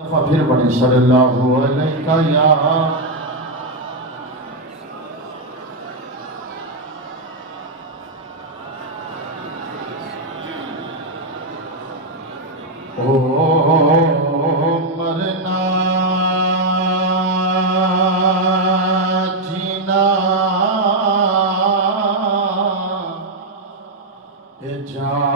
پھر بڑی صلی اللہ علیہ یا مرنا جینا جان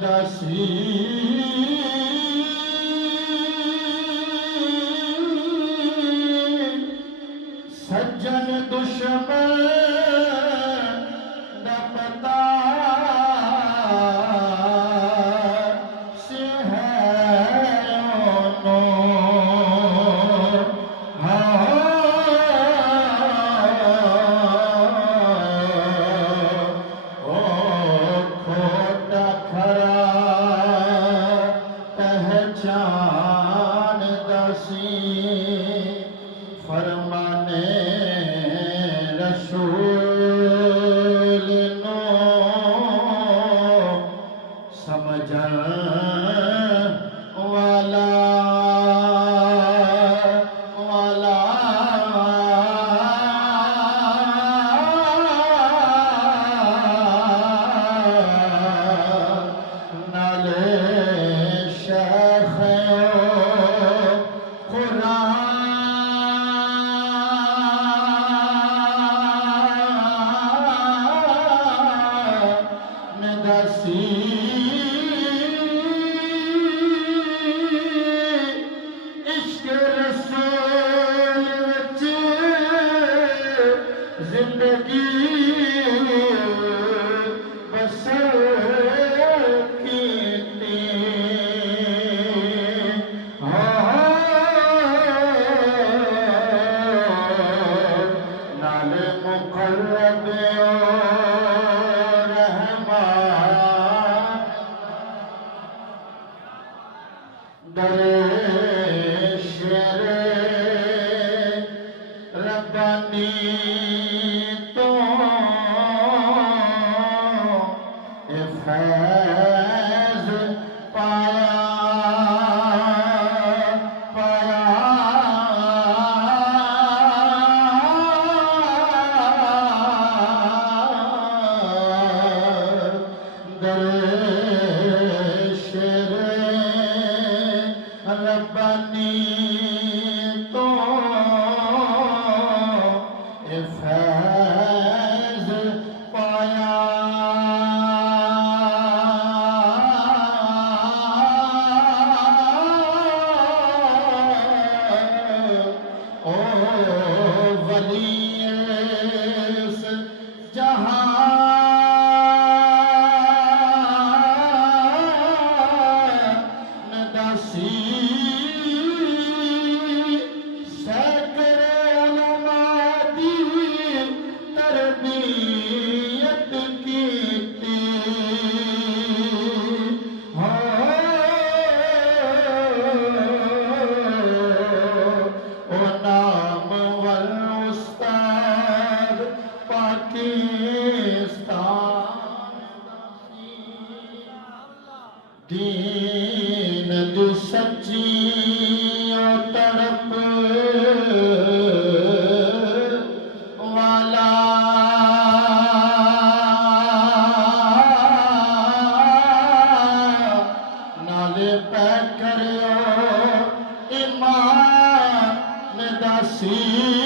دسی سجن دشمن دا پتا سے ہے کھوٹا کھرا پہچان دسی فرمانے رسول نو سمجھن والا نالے شیخ عشق رسول وچ زندگی بسر کیتی نال مقرب شیر ربانی تو فیض پایا ربانی تو فیض پایا او ولی اس جہاں دین دی سچی تڑپ والا نالے پہ کریو ایمان دسی